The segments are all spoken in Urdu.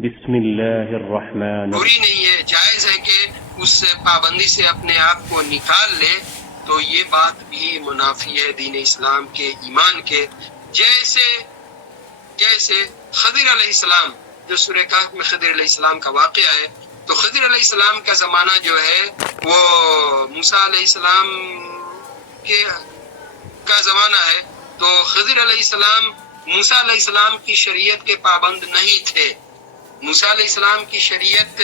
بسم اللہ الرحمن بری نہیں ہے، جائز ہے کہ اس پابندی سے اپنے آپ کو نکال لے، تو یہ بات بھی منافی ہے دین اسلام کے، ایمان کے۔ جیسے خضر علیہ السلام، جو سورہ کہف میں خضر علیہ السلام کا واقعہ ہے، تو خضر علیہ السلام کا زمانہ جو ہے وہ موسیٰ علیہ السلام کا زمانہ ہے، تو خضر علیہ السلام موسیٰ علیہ السلام کی شریعت کے پابند نہیں تھے۔ موسیٰ علیہ السلام کی شریعت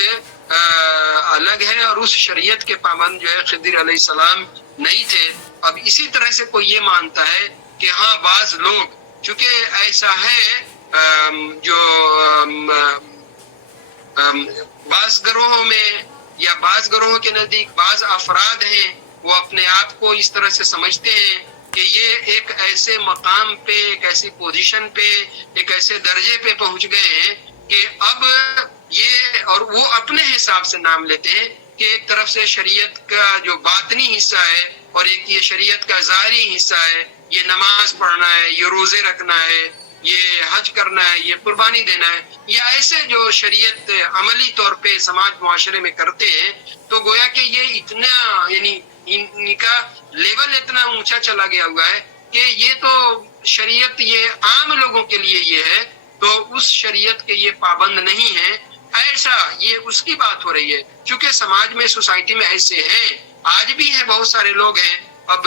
الگ ہے اور اس شریعت کے پابند جو ہے خضر علیہ السلام نہیں تھے۔ اب اسی طرح سے کوئی یہ مانتا ہے کہ ہاں بعض لوگ، چونکہ ایسا ہے جو بعض گروہوں میں یا بعض گروہوں کے نزدیک بعض افراد ہیں، وہ اپنے آپ کو اس طرح سے سمجھتے ہیں کہ یہ ایک ایسے مقام پہ، ایک ایسی پوزیشن پہ، ایک ایسے درجے پہ پہنچ گئے ہیں کہ اب یہ، اور وہ اپنے حساب سے نام لیتے ہیں کہ ایک طرف سے شریعت کا جو باطنی حصہ ہے اور ایک یہ شریعت کا ظاہری حصہ ہے، یہ نماز پڑھنا ہے، یہ روزے رکھنا ہے، یہ حج کرنا ہے، یہ قربانی دینا ہے، یا ایسے جو شریعت عملی طور پہ سماج معاشرے میں کرتے ہیں، تو گویا کہ یہ اتنا، یعنی ان کا لیول اتنا اونچا چلا گیا ہوا ہے کہ یہ تو شریعت یہ عام لوگوں کے لیے یہ ہے، تو اس شریعت کے یہ پابند نہیں ہے۔ ایسا یہ اس کی بات ہو رہی ہے، چونکہ سماج میں، سوسائٹی میں ایسے ہیں، آج بھی ہے، بہت سارے لوگ ہیں۔ اب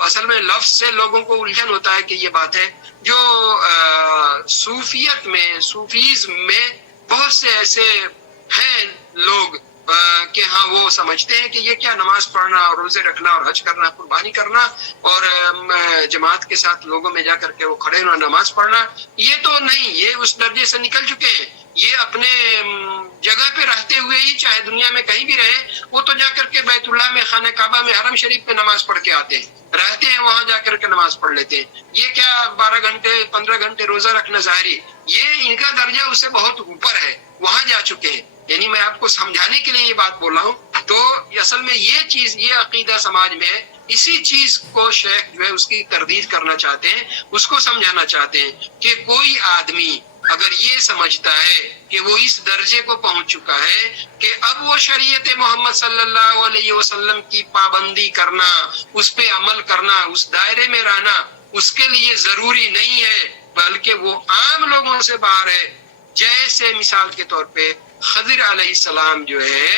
اصل میں لفظ سے لوگوں کو الجھن ہوتا ہے کہ یہ بات ہے، جو صوفیت میں، صوفیزم میں بہت سے ایسے ہیں لوگ کہ ہاں وہ سمجھتے ہیں کہ یہ کیا نماز پڑھنا اور روزے رکھنا اور حج کرنا، قربانی کرنا اور جماعت کے ساتھ لوگوں میں جا کر کے وہ کھڑے ہونا، نماز پڑھنا، یہ تو نہیں، یہ اس درجے سے نکل چکے ہیں۔ یہ اپنے جگہ پہ رہتے ہوئے ہی، چاہے دنیا میں کہیں بھی رہے، وہ تو جا کر کے بیت اللہ میں، خانہ کعبہ میں، حرم شریف میں نماز پڑھ کے آتے ہیں، رہتے ہیں وہاں، جا کر کے نماز پڑھ لیتے ہیں۔ یہ کیا 12 گھنٹے 15 گھنٹے روزہ رکھنا ظاہری، یہ ان کا درجہ اس سے بہت اوپر ہے، وہاں جا چکے ہیں۔ یعنی میں آپ کو سمجھانے کے لیے یہ بات بول رہا ہوں، تو اصل میں یہ چیز، یہ عقیدہ سماج میں ہے، اسی چیز کو شیخ جو ہے اس کی تردید کرنا چاہتے ہیں، اس کو سمجھانا چاہتے ہیں کہ کوئی آدمی اگر یہ سمجھتا ہے کہ وہ اس درجے کو پہنچ چکا ہے کہ اب وہ شریعت محمد صلی اللہ علیہ وسلم کی پابندی کرنا، اس پہ عمل کرنا، اس دائرے میں رہنا اس کے لیے ضروری نہیں ہے، بلکہ وہ عام لوگوں سے باہر ہے۔ جیسے مثال کے طور پہ خضر علیہ السلام جو ہے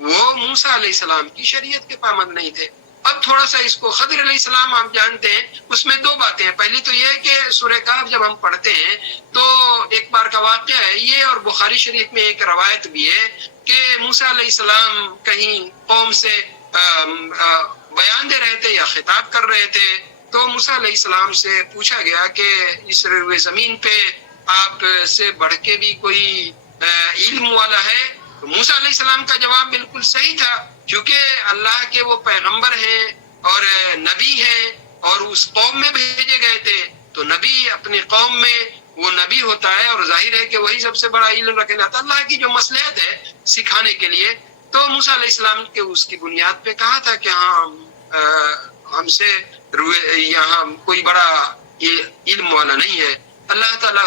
وہ موسیٰ علیہ السلام کی شریعت کے پابند نہیں تھے۔ اب تھوڑا سا اس کو، خضر علیہ السلام آپ جانتے ہیں، اس میں دو باتیں ہیں۔ پہلی تو یہ ہے کہ سورہ کہف جب ہم پڑھتے ہیں تو ایک بار کا واقعہ ہے یہ، اور بخاری شریف میں ایک روایت بھی ہے کہ موسیٰ علیہ السلام کہیں قوم سے بیان دے رہے تھے یا خطاب کر رہے تھے، تو موسیٰ علیہ السلام سے پوچھا گیا کہ اس روئے زمین پہ آپ سے بڑھ کے بھی کوئی علم والا ہے؟ تو موسیٰ علیہ السلام کا جواب بالکل صحیح تھا، کیونکہ اللہ کے وہ پیغمبر ہیں اور نبی ہیں اور اس قوم میں بھیجے گئے تھے، تو نبی اپنی قوم میں وہ نبی ہوتا ہے، اور ظاہر ہے کہ وہی سب سے بڑا علم رکھنے جاتا ہے، اللہ کی جو مصلحت ہے سکھانے کے لیے۔ تو موسیٰ علیہ السلام کے اس کی بنیاد پہ کہا تھا کہ ہاں ہم سے یہاں کوئی بڑا علم والا نہیں ہے۔ اللہ تعالیٰ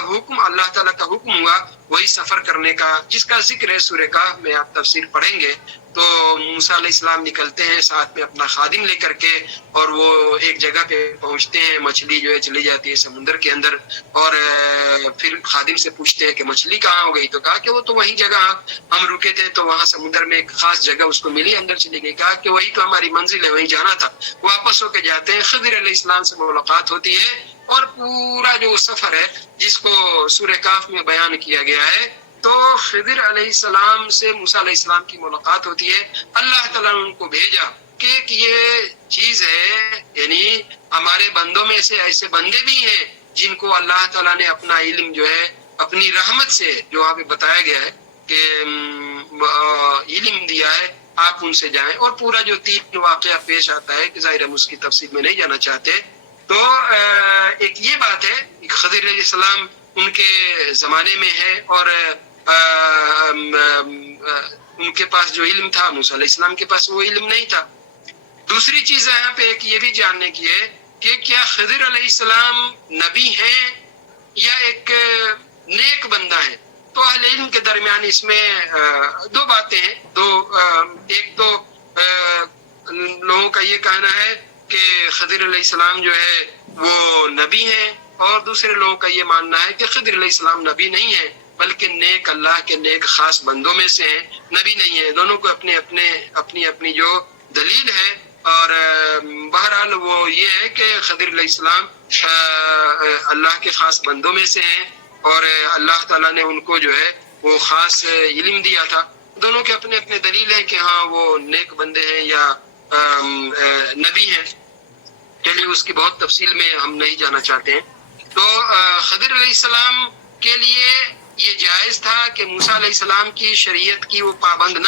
کا حکم ہوا وہی سفر کرنے کا، جس کا ذکر ہے سورہ کہف میں، آپ تفسیر پڑھیں گے تو موسیٰ علیہ السلام نکلتے ہیں ساتھ میں اپنا خادم لے کر کے، اور وہ ایک جگہ پہ پہنچتے ہیں، مچھلی جو ہے چلی جاتی ہے سمندر کے اندر، اور پھر خادم سے پوچھتے ہیں کہ مچھلی کہاں ہو گئی؟ تو کہا کہ وہ تو وہی جگہ ہم رکے تھے، تو وہاں سمندر میں ایک خاص جگہ اس کو ملی، اندر چلی گئی۔ کہا کہ وہی تو ہماری منزل ہے، وہیں جانا تھا۔ واپس ہو کے جاتے ہیں، خضر علیہ السلام سے ملاقات ہوتی ہے، اور پورا جو سفر ہے جس کو سورہ کہف میں بیان کیا گیا ہے، تو خضر علیہ السلام سے موسیٰ علیہ السلام کی ملاقات ہوتی ہے۔ اللہ تعالیٰ نے ان کو بھیجا کہ یہ چیز ہے، یعنی ہمارے بندوں میں سے ایسے بندے بھی ہیں جن کو اللہ تعالیٰ نے اپنا علم جو ہے اپنی رحمت سے، جو آپ بتایا گیا ہے کہ علم دیا ہے، آپ ان سے جائیں، اور پورا جو 3 واقعہ پیش آتا ہے کہ ظاہر ہم اس کی تفصیل میں نہیں جانا چاہتے۔ تو ایک یہ بات ہے، خضر علیہ السلام ان کے زمانے میں ہے، اور ان کے پاس جو علم تھا موسیٰ علیہ السلام کے پاس وہ علم نہیں تھا۔ دوسری چیز یہاں پہ ایک یہ بھی جاننے کی ہے کہ کیا خضر علیہ السلام نبی ہیں یا ایک نیک بندہ ہے؟ تو اہل علم کے درمیان اس میں دو باتیں ہیں. ایک تو لوگوں کا یہ کہنا ہے کہ خضر علیہ السلام جو ہے وہ نبی ہیں، اور دوسرے لوگوں کا یہ ماننا ہے کہ خضر علیہ السلام نبی نہیں ہے بلکہ نیک اللہ کے نیک خاص بندوں میں سے ہیں، نبی نہیں ہے. دونوں کو اپنی اپنی جو دلیل ہے، اور بہرحال وہ یہ ہے کہ خضر علیہ السلام اللہ کے خاص بندوں میں سے ہیں، اور اللہ تعالیٰ نے ان کو جو ہے وہ خاص علم دیا تھا. دونوں کے اپنے اپنے دلیل ہے کہ ہاں وہ نیک بندے ہیں یا نبی ہیں. چلیے اس کی بہت تفصیل میں ہم نہیں جانا چاہتے ہیں. تو خضر علیہ السلام کے لیے یہ جائز تھا کہ موسیٰ علیہ السلام کی شریعت کی وہ پابندی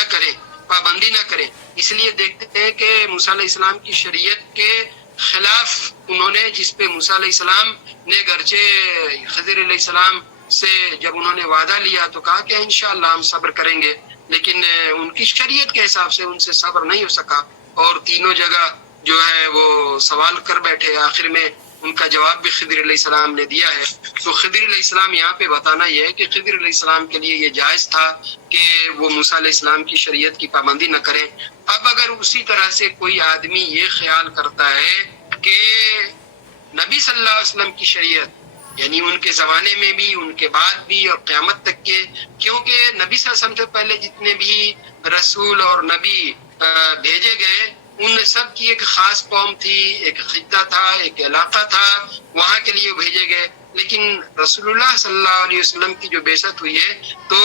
نہ کریں. اس لیے دیکھتے ہیں کہ موسیٰ علیہ السلام کی شریعت کے خلاف انہوں نے، جس پہ موسیٰ علیہ السلام نے گرچہ خضر علیہ السلام سے جب انہوں نے وعدہ لیا تو کہا کہ انشاءاللہ ہم صبر کریں گے، لیکن ان کی شریعت کے حساب سے ان سے صبر نہیں ہو سکا، اور تینوں جگہ جو ہے وہ سوال کر بیٹھے. آخر میں ان کا جواب بھی خضر علیہ السلام نے دیا ہے. تو خضر علیہ السلام یہاں پہ بتانا یہ ہے کہ خضر علیہ السلام کے لیے یہ جائز تھا کہ وہ موسیٰ علیہ السلام کی شریعت کی پابندی نہ کریں. اب اگر اسی طرح سے کوئی آدمی یہ خیال کرتا ہے کہ نبی صلی اللہ علیہ وسلم کی شریعت، یعنی ان کے زمانے میں بھی، ان کے بعد بھی، اور قیامت تک کے، کیونکہ نبی صلی اللہ علیہ وسلم سے پہلے جتنے بھی رسول اور نبی بھیجے گئے ان سب کی ایک خاص قوم تھی، ایک خطہ تھا، ایک علاقہ تھا، وہاں کے لیے بھیجے گئے. لیکن رسول اللہ صلی اللہ علیہ وسلم کی جو بعثت ہوئی ہے تو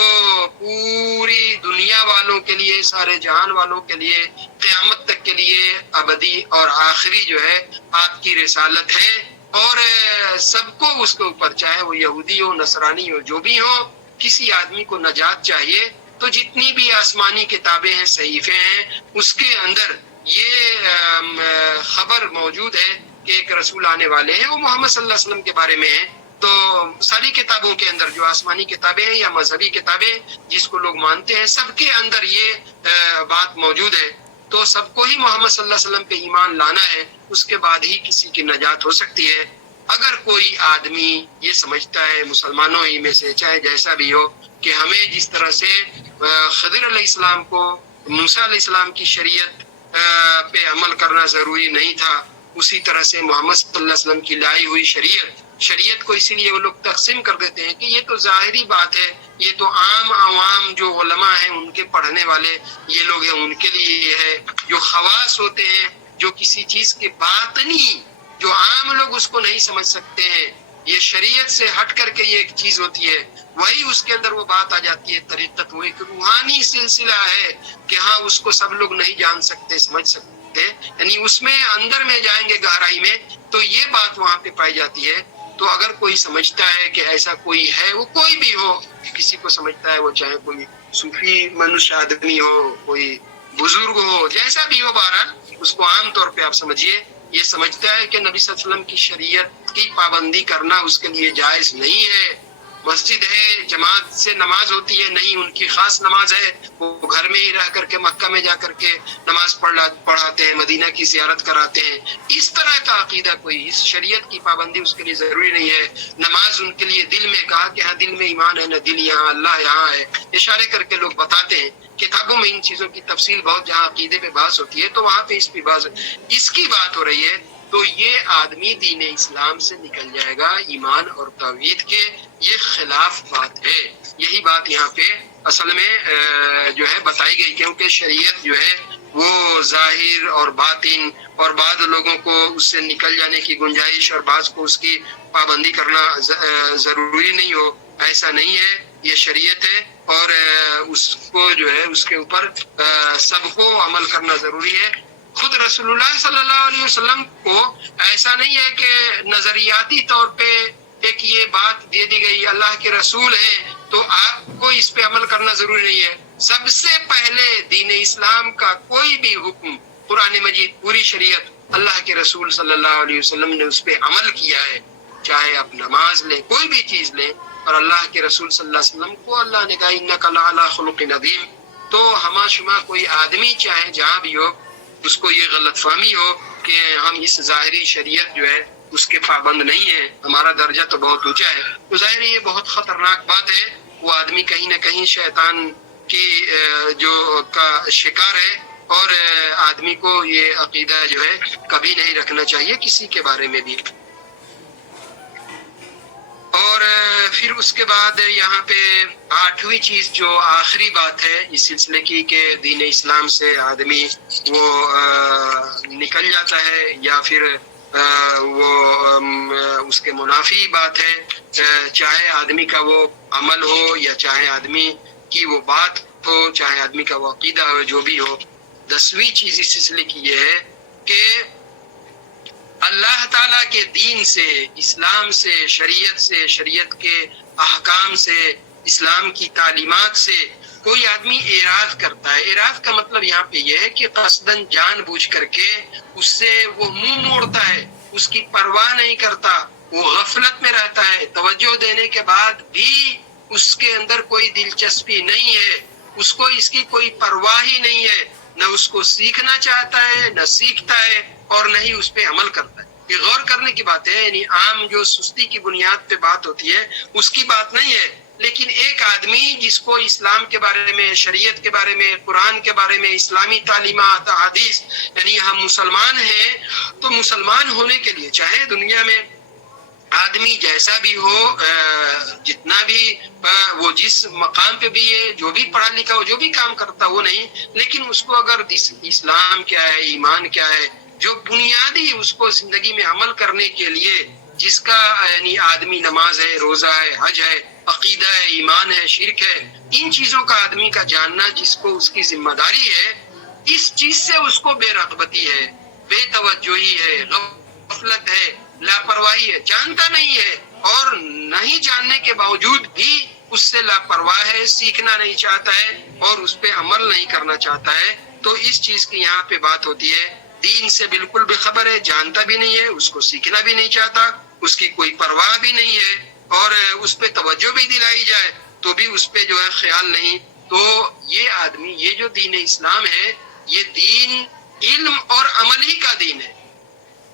پوری دنیا والوں کے لیے، سارے جہان والوں کے لیے، قیامت تک کے لیے ابدی اور آخری جو ہے آپ کی رسالت ہے. اور سب کو اس کے اوپر، چاہے وہ یہودی ہو، نصرانی ہو، جو بھی ہو، کسی آدمی کو نجات چاہیے تو جتنی بھی آسمانی کتابیں ہیں، صحیفے ہیں، اس کے اندر یہ خبر موجود ہے کہ ایک رسول آنے والے ہیں، وہ محمد صلی اللہ علیہ وسلم کے بارے میں ہے. تو ساری کتابوں کے اندر، جو آسمانی کتابیں ہیں یا مذہبی کتابیں جس کو لوگ مانتے ہیں، سب کے اندر یہ بات موجود ہے. تو سب کو ہی محمد صلی اللہ علیہ وسلم پہ ایمان لانا ہے، اس کے بعد ہی کسی کی نجات ہو سکتی ہے. اگر کوئی آدمی یہ سمجھتا ہے مسلمانوں ہی میں سے، چاہے جیسا بھی ہو، کہ ہمیں جس طرح سے خضر علیہ السلام کو موسیٰ علیہ السلام کی شریعت پہ عمل کرنا ضروری نہیں تھا، اسی طرح سے محمد صلی اللہ علیہ وسلم کی لائی ہوئی شریعت کو اسی لیے وہ لوگ تقسیم کر دیتے ہیں کہ یہ تو ظاہری بات ہے، یہ تو عام عوام جو علماء ہیں، ان کے پڑھنے والے یہ لوگ ہیں، ان کے لیے یہ ہے. جو خواص ہوتے ہیں، جو کسی چیز کے باطنی، جو عام لوگ اس کو نہیں سمجھ سکتے ہیں، یہ شریعت سے ہٹ کر کے یہ ایک چیز ہوتی ہے، وہی اس کے اندر وہ بات آ جاتی ہے. طریقت وہ ایک روحانی سلسلہ ہے کہ ہاں اس کو سب لوگ نہیں جان سکتے، سمجھ سکتے، یعنی اس میں اندر میں جائیں گے گہرائی میں تو یہ بات وہاں پہ پائی جاتی ہے. تو اگر کوئی سمجھتا ہے کہ ایسا کوئی ہے، وہ کوئی بھی ہو، کسی کو سمجھتا ہے، وہ چاہے کوئی صوفی منش آدمی ہو، کوئی بزرگ ہو، جیسا بھی ہو، بہرحال اس کو عام طور پہ آپ سمجھیے یہ سمجھتا ہے کہ نبی صلی اللہ علیہ وسلم کی شریعت کی پابندی کرنا اس کے لیے جائز نہیں ہے. مسجد ہے، جماعت سے نماز ہوتی ہے، نہیں، ان کی خاص نماز ہے، وہ گھر میں ہی رہ کر کے مکہ میں جا کر کے نماز پڑھاتے ہیں، مدینہ کی زیارت کراتے ہیں. اس طرح کا عقیدہ کوئی، اس شریعت کی پابندی اس کے لیے ضروری نہیں ہے. نماز ان کے لیے دل میں، کہا کہ ہاں دل میں ایمان ہے، نہ دل یہاں، اللہ یہاں ہے، اشارے کر کے لوگ بتاتے ہیں. کتابوں میں ان چیزوں کی تفصیل بہت، جہاں عقیدے پہ بحث ہوتی ہے تو وہاں پہ اس پہ بحث، اس کی بات ہو رہی ہے. تو یہ آدمی دین اسلام سے نکل جائے گا، ایمان اور توحید کے یہ خلاف بات ہے. یہی بات یہاں پہ اصل میں جو ہے بتائی گئی، کیونکہ شریعت جو ہے وہ ظاہر اور باطن، اور بعض لوگوں کو اس سے نکل جانے کی گنجائش اور بعض کو اس کی پابندی کرنا ضروری نہیں ہو، ایسا نہیں ہے. یہ شریعت ہے اور اس کو جو ہے اس کے اوپر سب کو عمل کرنا ضروری ہے. خود رسول اللہ صلی اللہ علیہ وسلم کو ایسا نہیں ہے کہ نظریاتی طور پہ ایک یہ بات دے دی گئی، اللہ کے رسول ہیں تو آپ کو اس پہ عمل کرنا ضروری نہیں ہے. سب سے پہلے دین اسلام کا کوئی بھی حکم، قرآن مجید، پوری شریعت، اللہ کے رسول صلی اللہ علیہ وسلم نے اس پہ عمل کیا ہے. چاہے آپ نماز لیں، کوئی بھی چیز لیں، اور اللہ کے رسول صلی اللہ علیہ وسلم کو اللہ نے کہا انک لعلی خلق عظیم. تو ہما شما کوئی آدمی چاہے جہاں بھی ہو، اس کو یہ غلط فہمی ہو کہ ہم اس ظاہری شریعت جو ہے اس کے پابند نہیں ہیں، ہمارا درجہ تو بہت اونچا ہے، تو ظاہر یہ بہت خطرناک بات ہے. وہ آدمی کہیں نہ کہیں شیطان کی جو کا شکار ہے، اور آدمی کو یہ عقیدہ جو ہے کبھی نہیں رکھنا چاہیے کسی کے بارے میں بھی۔ اور پھر اس کے بعد یہاں پہ 8ویں چیز جو آخری بات ہے اس سلسلے کی کہ دین اسلام سے آدمی وہ نکل جاتا ہے یا پھر وہ اس کے منافی بات ہے، چاہے آدمی کا وہ عمل ہو یا چاہے آدمی کی وہ بات ہو، چاہے آدمی کا وہ عقیدہ ہو، جو بھی ہو۔ 10ویں چیز اس سلسلے کی یہ ہے کہ اللہ تعالیٰ کے دین سے، اسلام سے، شریعت کے احکام سے، اسلام کی تعلیمات سے کوئی آدمی اعراض کرتا ہے۔ اعراض کا مطلب یہاں پہ یہ ہے کہ قصداً جان بوجھ کر کے اس سے وہ منہ موڑتا ہے، اس کی پرواہ نہیں کرتا، وہ غفلت میں رہتا ہے، توجہ دینے کے بعد بھی اس کے اندر کوئی دلچسپی نہیں ہے، اس کو اس کی کوئی پرواہ ہی نہیں ہے، نہ اس کو سیکھنا چاہتا ہے، نہ سیکھتا ہے، اور نہ ہی اس پہ عمل کرتا ہے۔ یہ غور کرنے کی بات ہے، یعنی عام جو سستی کی بنیاد پہ بات ہوتی ہے اس کی بات نہیں ہے، لیکن ایک آدمی جس کو اسلام کے بارے میں، شریعت کے بارے میں، قرآن کے بارے میں، اسلامی تعلیمات، احادیث، یعنی ہم مسلمان ہیں، تو مسلمان ہونے کے لیے چاہے دنیا میں آدمی جیسا بھی ہو، جتنا بھی وہ جس مقام پہ بھی ہے، جو بھی پڑھا لکھا ہو، جو بھی کام کرتا وہ نہیں، لیکن اس کو اگر اسلام کیا ہے، ایمان کیا ہے، جو بنیادی اس کو زندگی میں عمل کرنے کے لیے جس کا یعنی آدمی نماز ہے، روزہ ہے، حج ہے، عقیدہ ہے، ایمان ہے، شرک ہے، ان چیزوں کا آدمی کا جاننا جس کو اس کی ذمہ داری ہے، اس چیز سے اس کو بے رغبتی ہے، بے توجہی ہے، غفلت ہے، لاپرواہی ہے، جانتا نہیں ہے، اور نہیں جاننے کے باوجود بھی اس سے لاپرواہ ہے، سیکھنا نہیں چاہتا ہے اور اس پہ عمل نہیں کرنا چاہتا ہے، تو اس چیز کی یہاں پہ بات ہوتی ہے۔ دین سے بالکل بے خبر ہے، جانتا بھی نہیں ہے، اس کو سیکھنا بھی نہیں چاہتا، اس کی کوئی پرواہ بھی نہیں ہے، اور اس پہ توجہ بھی دلائی جائے تو بھی اس پہ جو ہے خیال نہیں، تو یہ آدمی، یہ جو دین اسلام ہے، یہ دین علم اور عمل ہی کا دین ہے۔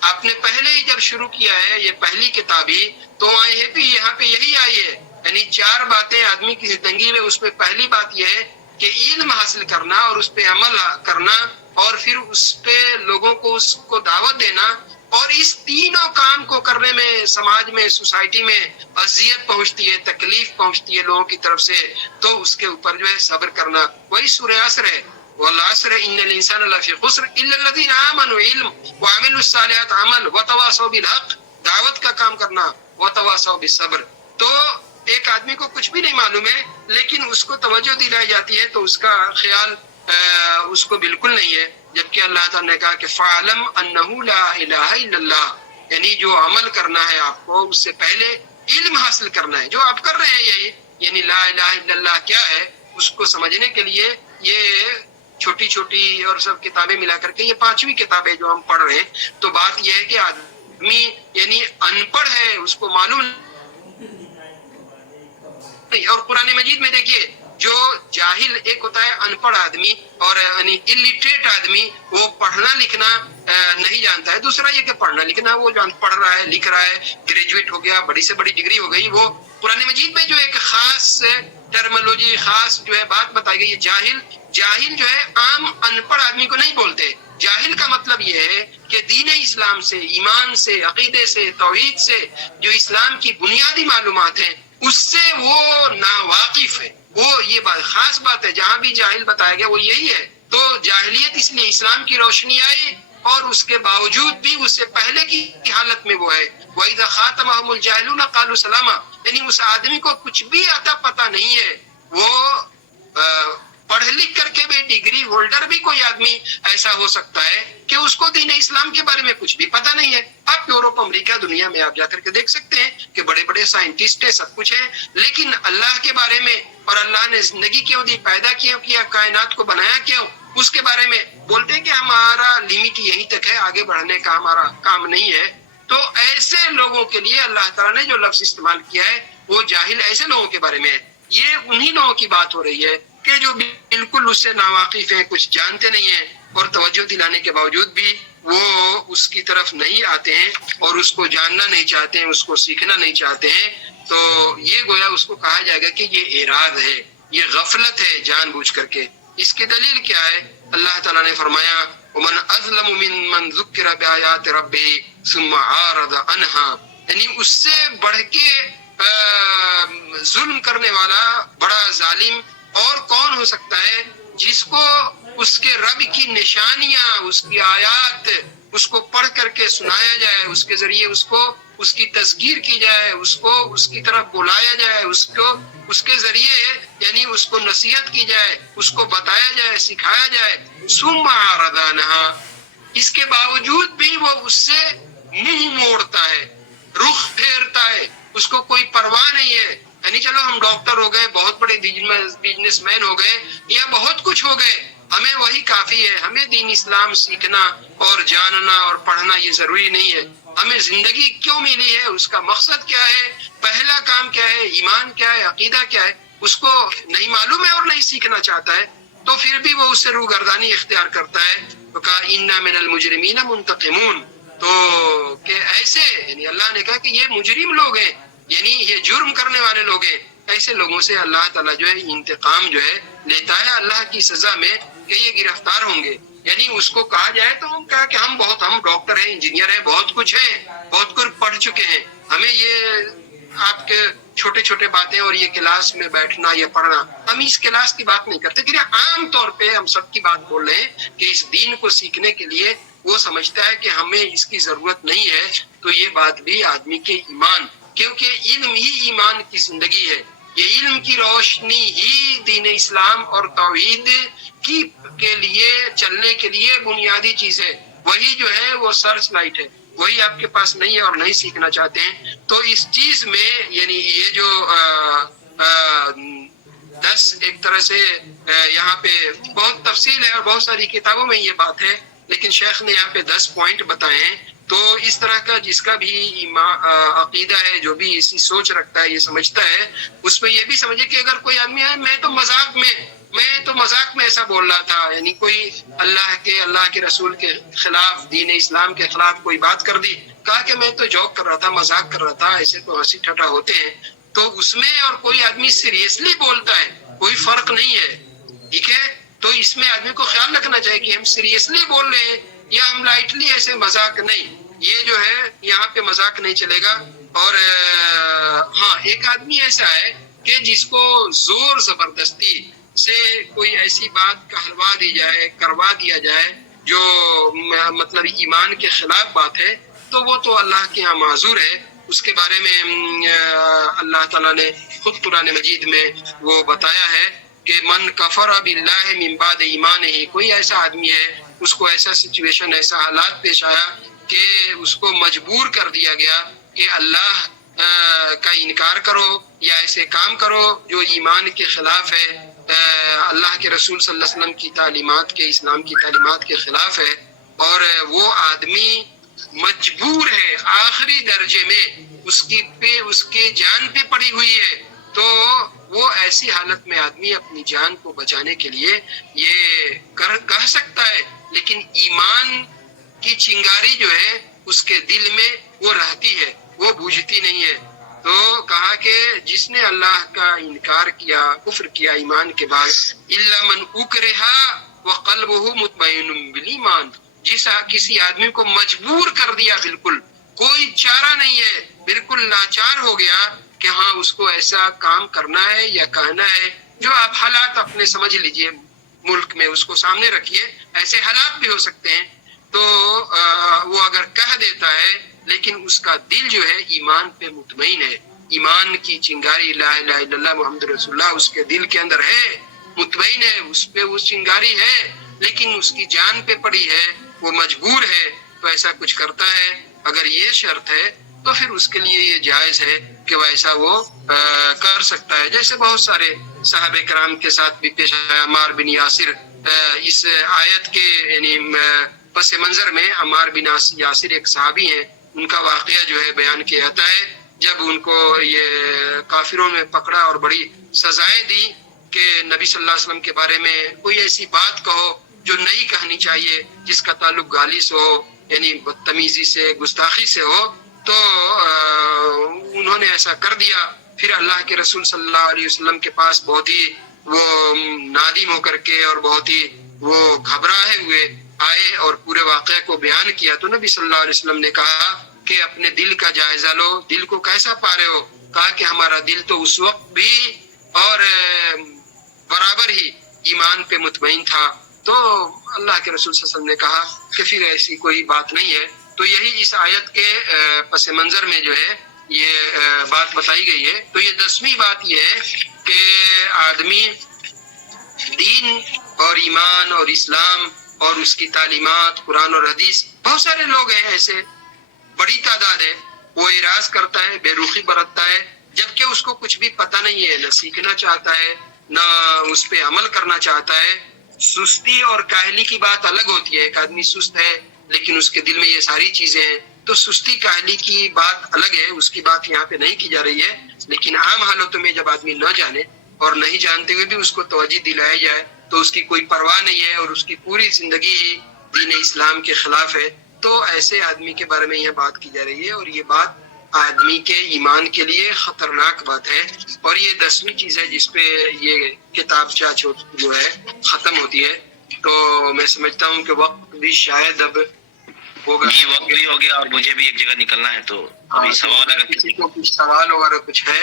آپ نے پہلے ہی جب شروع کیا ہے یہ پہلی کتاب ہی، تو یہ بھی یہاں پہ یہی آئی ہے، یعنی 4 باتیں آدمی کی زندگی میں، اس میں پہلی بات یہ ہے کہ علم حاصل کرنا اور اس پہ عمل کرنا، اور پھر اس پہ لوگوں کو اس کو دعوت دینا، اور اس تینوں کام کو کرنے میں سماج میں، سوسائٹی میں اذیت پہنچتی ہے، تکلیف پہنچتی ہے لوگوں کی طرف سے، تو اس کے اوپر جو ہے صبر کرنا۔ وہی سورہ عصر ہے، والعصر ان الانسان لفی خسر الا الذین آمنوا، علم وعملوا الصالحات عمل، وتواصوا بالحق، دعوت کا کام کرنا، وتواصوا بالصبر۔ تو ایک آدمی کو کچھ بھی نہیں معلوم ہے لیکن اس کو توجہ دلائی جاتی ہے تو اس کا خیال اس کو بالکل نہیں ہے، جبکہ اللہ تعالیٰ نے کہا کہ فَعَلَمْ أَنَّهُ لَا إِلَهَ إِلَّا اللَّهُ، یعنی جو عمل کرنا ہے آپ کو اس سے پہلے علم حاصل کرنا ہے، جو آپ کر رہے ہیں یہی، یعنی لا الہ الا اللہ کیا ہے اس کو سمجھنے کے لیے یہ چھوٹی چھوٹی اور سب کتابیں ملا کر کے یہ 5ویں کتاب ہے جو ہم پڑھ رہے ہیں۔ تو بات یہ ہے کہ آدمی یعنی ان پڑھ ہے، اس کو معلوم نہیں، اور قرآن مجید میں دیکھیے جو جاہل، ایک ہوتا ہے ان پڑھ آدمی اور یعنی الٹریٹ آدمی، وہ پڑھنا لکھنا نہیں جانتا ہے، دوسرا یہ کہ پڑھنا لکھنا، وہ جو پڑھ رہا ہے، لکھ رہا ہے، گریجویٹ ہو گیا، بڑی سے بڑی ڈگری ہو گئی، وہ قرآن مجید میں جو ایک خاص ٹرمولوجی، خاص جو ہے بات بتائی گئی ہے، جاہل جو ہے عام ان پڑھ آدمی کو نہیں بولتے۔ جاہل کا مطلب یہ ہے کہ دین اسلام سے، ایمان سے، عقیدے سے، توحید سے، جو اسلام کی بنیادی معلومات ہیں اس سے وہ ناواقف ہے۔ وہ یہ بات خاص بات ہے، جہاں بھی جاہل بتایا گیا وہ یہی ہے۔ تو جاہلیت اس لیے اسلام کی روشنی آئی اور اس کے باوجود بھی اس سے پہلے کی حالت میں وہ ہے، وَإِذَا خَاطَبَهُمُ الْجَاهِلُونَ قَالُوا سَلَامًا، یعنی اس آدمی کو کچھ بھی آتا پتہ نہیں ہے، وہ پڑھ لکھ کر کے بھی ڈگری ہولڈر بھی کوئی آدمی ایسا ہو سکتا ہے کہ اس کو دین اسلام کے بارے میں کچھ بھی پتہ نہیں ہے۔ آپ یورپ، امریکہ، دنیا میں آپ جا کر کے دیکھ سکتے ہیں کہ بڑے بڑے سائنٹسٹ ہیں، سب کچھ ہے، لیکن اللہ کے بارے میں اور اللہ نے زندگی کیوں دی، پیدا کیا، کائنات کو بنایا کیوں، اس کے بارے میں بولتے ہیں کہ ہمارا لمٹ یہی تک ہے، آگے بڑھنے کا ہمارا کام نہیں ہے۔ تو ایسے لوگوں کے لیے اللہ تعالیٰ نے جو لفظ استعمال کیا ہے وہ جاہل، ایسے لوگوں کے بارے میں ہے۔ یہ انہی لوگوں کی بات ہو رہی ہے کہ جو بالکل اس سے ناواقف ہیں، کچھ جانتے نہیں ہیں، اور توجہ دلانے کے باوجود بھی وہ اس کی طرف نہیں آتے ہیں اور اس کو جاننا نہیں چاہتے ہیں، اس کو سیکھنا نہیں چاہتے ہیں۔ تو یہ گویا اس کو کہا جائے گا کہ یہ اعراض ہے، یہ غفلت ہے جان بوجھ کر کے۔ اس کی دلیل کیا ہے؟ اللہ تعالیٰ نے فرمایا وَمَنْ أَظْلَمُ مِمَّنْ ذُكِّرَ بِآيَاتِ رَبِّهِ ثُمَّ عَارَضَ عَنْهَا، یعنی اس سے بڑھ کے ظلم کرنے والا بڑا ظالم اور کون ہو سکتا ہے جس کو اس کے رب کی نشانیاں، اس کی آیات اس کو پڑھ کر کے سنایا جائے، اس کے ذریعے اس کو اس کی تذکیر کی جائے، اس کو اس کی طرف بلایا جائے، اس کے ذریعے یعنی اس کو نصیحت کی جائے، اس کو بتایا جائے، سکھایا جائے، ثم اعرض عنها، اس کے باوجود بھی وہ اس سے منہ موڑتا ہے، رخ پھیرتا ہے، اس کو کوئی پرواہ نہیں ہے۔ یعنی چلو ہم ڈاکٹر ہو گئے، بہت بڑے بزنس مین ہو گئے، یا بہت کچھ ہو گئے، ہمیں وہی کافی ہے، ہمیں دین اسلام سیکھنا اور جاننا اور پڑھنا یہ ضروری نہیں ہے۔ ہمیں زندگی کیوں ملی ہے، اس کا مقصد کیا ہے، پہلا کام کیا ہے، ایمان کیا ہے، عقیدہ کیا ہے، اس کو نہیں معلوم ہے اور نہیں سیکھنا چاہتا ہے، تو پھر بھی وہ اس سے روگردانی اختیار کرتا ہے۔ تو کہا انا من المجرمین منتقمون، تو کہ ایسے یعنی اللہ نے کہا کہ یہ مجرم لوگ ہیں، یعنی یہ جرم کرنے والے لوگ ہیں، ایسے لوگوں سے اللہ تعالیٰ جو ہے انتقام جو ہے لیتا ہے اللہ کی سزا میں کہ یہ گرفتار ہوں گے۔ یعنی اس کو کہا جائے تو کہا کہ ہم ڈاکٹر ہیں، انجینئر ہیں، بہت کچھ ہیں، بہت کچھ پڑھ چکے ہیں، ہمیں یہ آپ کے چھوٹے چھوٹے باتیں اور یہ کلاس میں بیٹھنا یا پڑھنا، ہم اس کلاس کی بات نہیں کرتے، کہ عام طور پہ ہم سب کی بات بول رہے ہیں کہ اس دین کو سیکھنے کے لیے وہ سمجھتا ہے کہ ہمیں اس کی ضرورت نہیں ہے، تو یہ بات بھی آدمی کے ایمان، کیونکہ علم ہی ایمان کی زندگی ہے، یہ علم کی روشنی ہی دین اسلام اور توحید کے لیے چلنے کے لیے بنیادی چیز ہے، وہی جو ہے وہ سرچ لائٹ ہے، وہی آپ کے پاس نہیں ہے اور نہیں سیکھنا چاہتے ہیں۔ تو اس چیز میں یعنی یہ جو 10 ایک طرح سے یہاں پہ بہت تفصیل ہے اور بہت ساری کتابوں میں یہ بات ہے، لیکن شیخ نے یہاں پہ 10 پوائنٹ بتائے ہیں۔ تو اس طرح کا جس کا بھی عقیدہ ہے، جو بھی اسی سوچ رکھتا ہے، یہ سمجھتا ہے، اس میں یہ بھی سمجھے کہ اگر کوئی آدمی ہے میں تو مذاق میں ایسا بول رہا تھا، یعنی کوئی اللہ کے رسول کے خلاف، دین اسلام کے خلاف کوئی بات کر دی، کہا کہ میں تو جوک کر رہا تھا، مذاق کر رہا تھا، ایسے تو ہنسی ٹھٹا ہوتے ہیں، تو اس میں اور کوئی آدمی سیریسلی بولتا ہے کوئی فرق نہیں ہے، ٹھیک ہے؟ تو اس میں آدمی کو خیال رکھنا چاہیے کہ ہم سیریسلی بول رہے ہیں یا ہم لائٹلی ایسے مذاق نہیں، یہ جو ہے یہاں پہ مذاق نہیں چلے گا۔ اور ہاں ایک آدمی ایسا ہے کہ جس کو زور زبردستی سے کوئی ایسی بات کہلوا دی جائے، کروا دیا جائے جو مطلب ایمان کے خلاف بات ہے، تو وہ تو اللہ کے یہاں معذور ہے۔ اس کے بارے میں اللہ تعالیٰ نے خود قرآن مجید میں وہ بتایا ہے کہ من کفر باللہ من بعد ایمانہ، کوئی ایسا آدمی ہے اس کو ایسا سچویشن، ایسا حالات پیش آیا کہ اس کو مجبور کر دیا گیا کہ اللہ کا انکار کرو یا ایسے کام کرو جو ایمان کے خلاف ہے، اللہ کے رسول صلی اللہ علیہ وسلم کی تعلیمات کے، اسلام کی تعلیمات کے خلاف ہے، اور وہ آدمی مجبور ہے آخری درجے میں، اس کے جان پہ پڑی ہوئی ہے، تو وہ ایسی حالت میں آدمی اپنی جان کو بچانے کے لیے یہ کہہ سکتا ہے، لیکن ایمان کی چنگاری جو ہے اس کے دل میں وہ رہتی ہے، وہ بوجھتی نہیں ہے۔ تو کہا کہ جس نے اللہ کا انکار کیا، کفر کیا ایمان کے بعد، الا من اکرہ وقلبہ مطمئن بالایمان، کسی آدمی کو مجبور کر دیا، بالکل کوئی چارہ نہیں ہے، بالکل لاچار ہو گیا کہ ہاں اس کو ایسا کام کرنا ہے یا کہنا ہے، جو آپ حالات اپنے سمجھ لیجئے ملک میں، اس کو سامنے رکھیے، ایسے حالات بھی ہو سکتے ہیں، تو وہ اگر کہہ دیتا ہے لیکن اس کا دل جو ہے ایمان پہ مطمئن ہے، ایمان کی چنگاری لا الہ الا اللہ محمد رسول اللہ اس کے دل کے اندر ہے، مطمئن ہے، اس پہ وہ چنگاری ہے، لیکن اس کی جان پہ پڑی ہے، وہ مجبور ہے، تو ایسا کچھ کرتا ہے، اگر یہ شرط ہے تو پھر اس کے لیے یہ جائز ہے کہ وہ ایسا وہ کر سکتا ہے، جیسے بہت سارے صحابہ کرام کے ساتھ بھی پیش آیا۔ عمار بن یاسر اس آیت کے یعنی پس منظر میں، عمار بن یاسر ایک صحابی ہیں، ان کا واقعہ جو ہے بیان کیا جاتا ہے، جب ان کو یہ کافروں میں پکڑا اور بڑی سزائیں دی کہ نبی صلی اللہ علیہ وسلم کے بارے میں کوئی ایسی بات کہو جو نہیں کہنی چاہیے، جس کا تعلق گالی سے ہو، یعنی بدتمیزی سے، گستاخی سے ہو، تو انہوں نے ایسا کر دیا. پھر اللہ کے رسول صلی اللہ علیہ وسلم کے پاس بہت ہی وہ نادم ہو کر کے اور بہت ہی وہ گھبرائے ہوئے آئے اور پورے واقعے کو بیان کیا. تو نبی صلی اللہ علیہ وسلم نے کہا کہ اپنے دل کا جائزہ لو, دل کو کیسا پا رہے ہو؟ کہا کہ ہمارا دل تو اس وقت بھی اور برابر ہی ایمان پہ مطمئن تھا. تو اللہ کے رسول صلی اللہ علیہ وسلم نے کہا کہ پھر ایسی کوئی بات نہیں ہے. تو یہی اس آیت کے پس منظر میں جو ہے یہ بات بتائی گئی ہے. تو یہ 10ویں بات یہ ہے کہ آدمی دین اور ایمان اور اسلام اور اس کی تعلیمات قرآن اور حدیث, بہت سارے لوگ ہیں ایسے, بڑی تعداد ہے, وہ اعراض کرتا ہے, بے رخی برتتا ہے, جبکہ اس کو کچھ بھی پتہ نہیں ہے, نہ سیکھنا چاہتا ہے نہ اس پہ عمل کرنا چاہتا ہے. سستی اور کاہلی کی بات الگ ہوتی ہے. ایک آدمی سست ہے لیکن اس کے دل میں یہ ساری چیزیں ہیں, تو سستی کاہلی کی بات الگ ہے, اس کی بات یہاں پہ نہیں کی جا رہی ہے. لیکن عام حالتوں میں جب آدمی نہ جانے اور نہیں جانتے ہوئے بھی اس کو توجہ دلایا جائے تو اس کی کوئی پرواہ نہیں ہے اور اس کی پوری زندگی ہی دین اسلام کے خلاف ہے, تو ایسے آدمی کے بارے میں یہ بات کی جا رہی ہے. اور یہ بات آدمی کے ایمان کے لیے خطرناک بات ہے. اور یہ 10ویں چیز ہے جس پہ یہ کتاب جو ہے ختم ہوتی ہے. تو میں سمجھتا ہوں کہ وقت بھی شاید اب ہوگا, یہ وقت بھی ہو گیا اور مجھے بھی ایک جگہ نکلنا ہے. تو ابھی سوال اگر کسی کو کچھ سوال وغیرہ کچھ ہے,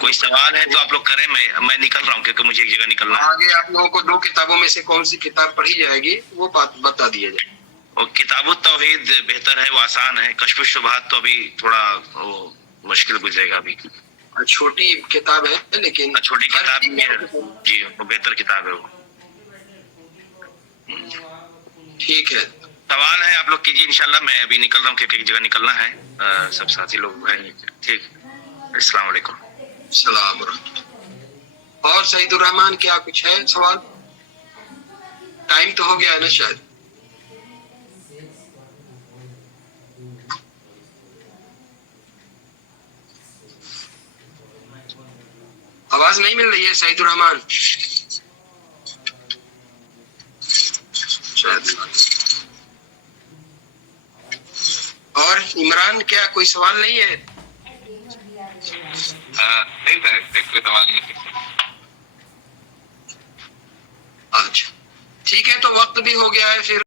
کوئی سوال ہے تو آپ لوگ کریں. میں نکل رہا ہوں کیونکہ مجھے ایک جگہ نکلنا ہے. آگے آپ لوگوں کو 2 کتابوں میں سے کون سی کتاب پڑھی جائے گی وہ بات بتا دیا جائے. اور کتاب التوحید بہتر ہے, وہ آسان ہے. کشف الشبہات تو ابھی تھوڑا وہ مشکل گزرے گا. ابھی چھوٹی کتاب ہے لیکن چھوٹی کتاب بھی ہے جی, وہ بہتر کتاب ہے وہ. ٹھیک ہے, سوال ہے آپ لوگ کیجیے انشاءاللہ. میں ابھی نکل رہا ہوں کیونکہ ایک جگہ نکلنا ہے. سب ساتھی لوگ ہیں. ٹھیک, السلام علیکم. السلام ورحمۃ اللہ. اور سعید الرحمان کیا کچھ ہے سوال؟ ٹائم تو ہو گیا ہے نا شاید. آواز نہیں مل رہی ہے سعید الرحمان شاید. اور عمران کیا کوئی سوال نہیں ہے؟ اچھا ٹھیک ہے, تو وقت بھی ہو گیا ہے. پھر